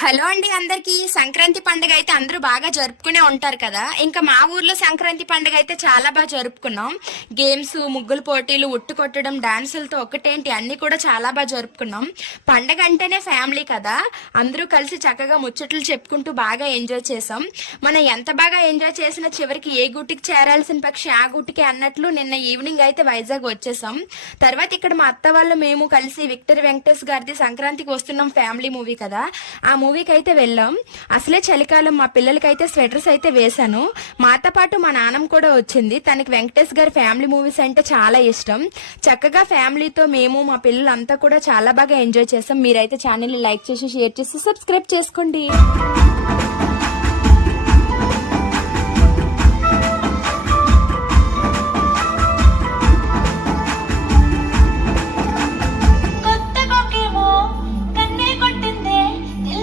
Hello అండి, అందరికి సంక్రాంతి పండుగ అయితే అందరూ బాగా జరుపుకునే ఉంటారు కదా. ఇంకా మా ఊర్లో సంక్రాంతి పండుగ అయితే చాలా బాగా జరుపుకున్నాం. గేమ్స్, ముగ్గులు పోటీలు, ఉట్టు కొట్టడం, డాన్సులతో ఒకటేంటి అన్ని కూడా చాలా బాగా జరుపుకున్నాం. పండగ అంటేనే ఫ్యామిలీ కదా, అందరూ కలిసి చక్కగా ముచ్చట్లు చెప్పుకుంటూ బాగా ఎంజాయ్ చేసాం. మనం ఎంత బాగా ఎంజాయ్ చేసినా చివరికి ఏ గూటికి చేరాల్సిన పక్షి ఆ గూటికి అన్నట్లు నిన్న ఈవినింగ్ అయితే వైజాగ్ వచ్చేసాం. తర్వాత ఇక్కడ మా అత్త వాళ్ళు మేము కలిసి విక్టర్ వెంకటేష్ గారిది సంక్రాంతికి వస్తున్నాం ఫ్యామిలీ మూవీ కదా, ఆ మూవీకి అయితే వెళ్ళాం. అసలే చలికాలం, మా పిల్లలకైతే స్వెటర్స్ అయితే వేశాను. మాతో పాటు మా నాన్నమ్మ కూడా వచ్చింది. తనకి వెంకటేష్ గారి ఫ్యామిలీ మూవీస్ అంటే చాలా ఇష్టం. చక్కగా ఫ్యామిలీతో మేము మా పిల్లలంతా కూడా చాలా బాగా ఎంజాయ్ చేస్తాం. మీరైతే ఛానల్ని లైక్ చేసి, షేర్ చేసి, సబ్స్క్రైబ్ చేసుకోండి.